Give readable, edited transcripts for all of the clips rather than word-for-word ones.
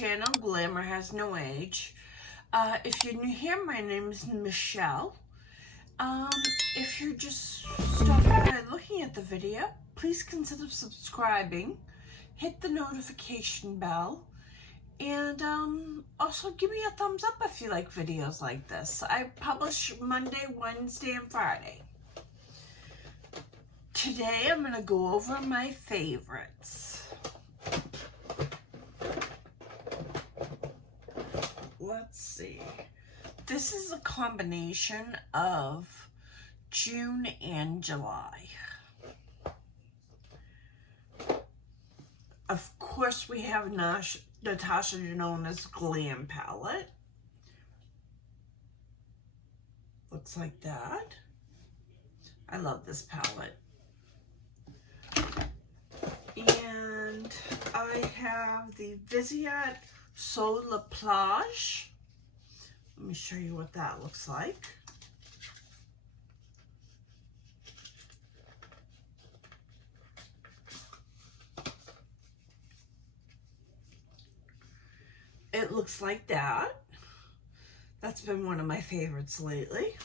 channel, Glamour Has No Age. If you're new here, my name is Michelle. If you're just stopping by looking at the video, please consider subscribing, hit the notification bell, and also give me a thumbs up if you like videos like this. I publish Monday, Wednesday, and Friday. Today I'm going to go over my favorites. Let's see. This is a combination of June and July. Of course, we have Natasha Denona's Glam palette. Looks like that. I love this palette. And I have the Viseart Sur la Plage. Let me show you what that looks like. It looks like that. That's been one of my favorites lately.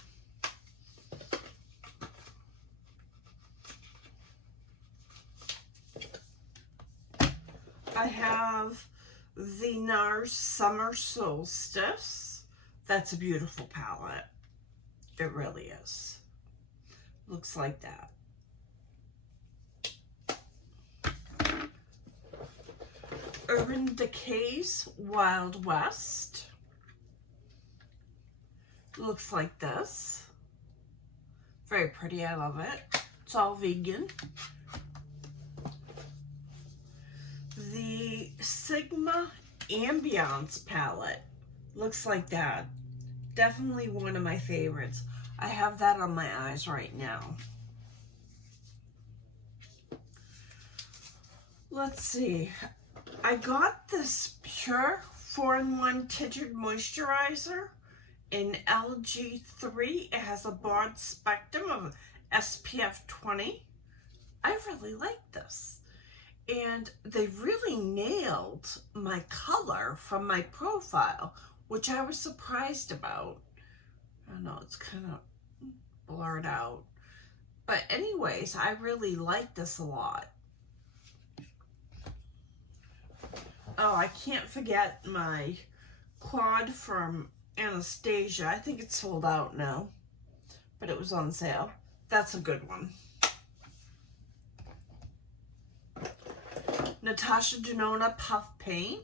I have the NARS Summer Solstice. That's a beautiful palette. It really is. Looks like that. Urban Decay's Wild West. Looks like this. Very pretty, I love it. It's all vegan. The Sigma Ambiance palette looks like that. Definitely one of my favorites. I have that on my eyes right now. Let's see. I got this Pure 4-in-1 Tinted Moisturizer in LG3. It has a broad spectrum of SPF 20. I really like this. And they really nailed my color from my profile, which I was surprised about. I don't know, it's kind of blurred out. But anyways, I really like this a lot. Oh, I can't forget my quad from Anastasia. I think it's sold out now, but it was on sale. That's a good one. Natasha Denona Puff Paint.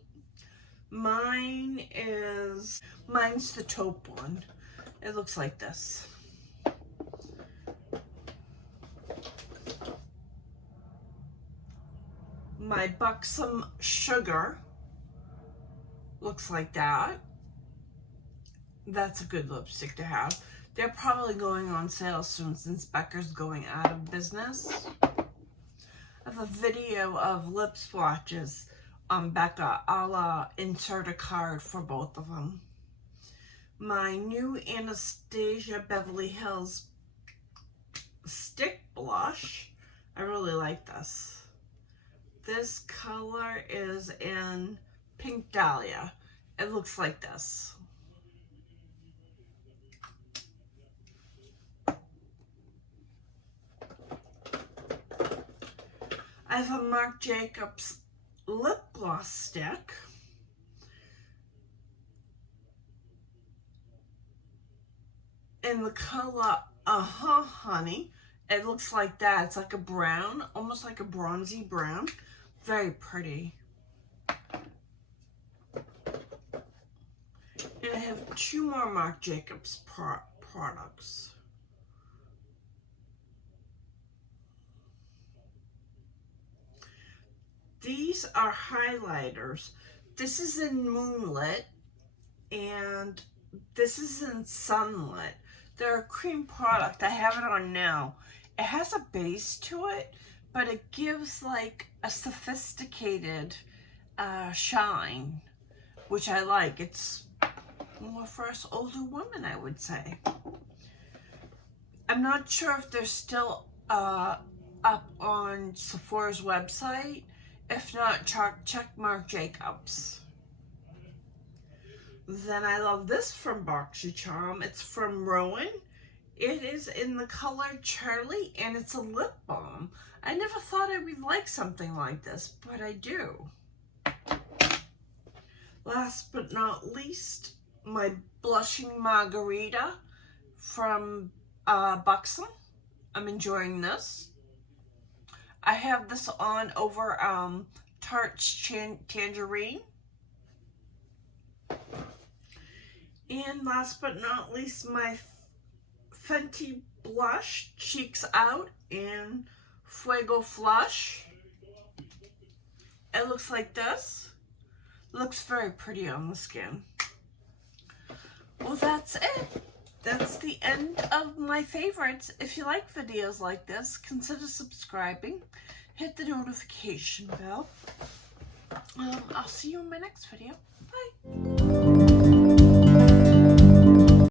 Mine's the taupe one. It looks like this. My Buxom Sugar looks like that. That's a good lipstick to have. They're probably going on sale soon since Becca's going out of business. I have a video of lip swatches on Becca. I'll insert a card for both of them. My new Anastasia Beverly Hills Stick Blush. I really like this. This color is in Pink Dahlia. It looks like this. I have a Marc Jacobs lip gloss stick. In the color Honey. It looks like that. It's like a brown, almost like a bronzy brown. Very pretty. And I have two more Marc Jacobs products. These are highlighters. This is in Moonlit and this is in Sunlit. They're a cream product. I have it on now. It has a base to it, but it gives like a sophisticated shine, which I like. It's more for us older women, I would say. I'm not sure if they're still up on Sephora's website. If not, check Marc Jacobs. Then I love this from BoxyCharm. It's from Rowan. It is in the color Charlie, and it's a lip balm. I never thought I would like something like this, but I do. Last but not least, my Blushing Margarita from Buxom. I'm enjoying this. I have this on over Tarte's Tangerine. And last but not least, my Fenty Blush Cheeks Out in Fuego Flush. It looks like this. Looks very pretty on the skin. Well, that's it. That's the end of my favorites. If you like videos like this, consider subscribing. Hit the notification bell. I'll see you in my next video. Bye.